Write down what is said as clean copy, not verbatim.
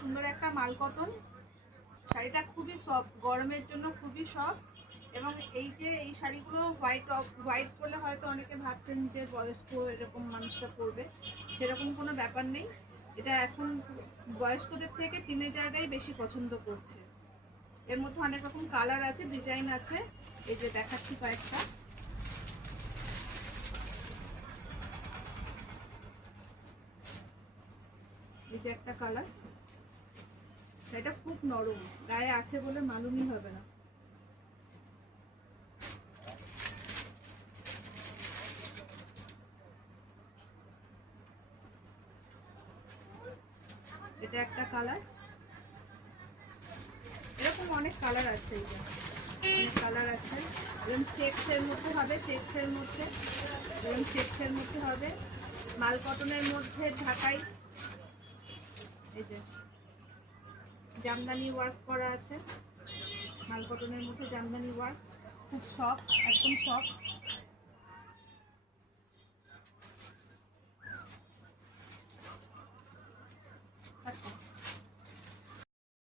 সুন্দর একটা মাল কটন। শাড়িটা খুবই সফট, গরমের জন্য খুবই সফট। এবং এই যে এই শাড়িগুলো হোয়াইট করলে হয়তো অনেকে ভাবছেন যে বয়স্ক এরকম মানুষরা পরবে, সেরকম কোনো ব্যাপার নেই। এটা এখন বয়স্কদের থেকে টিনেজাররাই বেশি পছন্দ করছে। এর মধ্যে অনেক রকম কালার আছে, ডিজাইন আছে। এই যে দেখাচ্ছি কয়েকটা। এই যে একটা কালার, এটা খুব নরম, গায়ে আছে বলে মালুমই হবে না। এটা একটা কালার, এরকম অনেক কালার আছে। এই যে অনেক কালার আছে। এরকম চেক্সের মধ্যে হবে, চেক্সের মধ্যে, এরকম চেক্সের মধ্যে হবে, মাল কটনের মধ্যে ঢাকাই। এই যে জামদানি ওয়ার্ক করা আছে, মাল কটনের মধ্যে জামদানি ওয়ার্ক, খুব সফট, একদম সফট।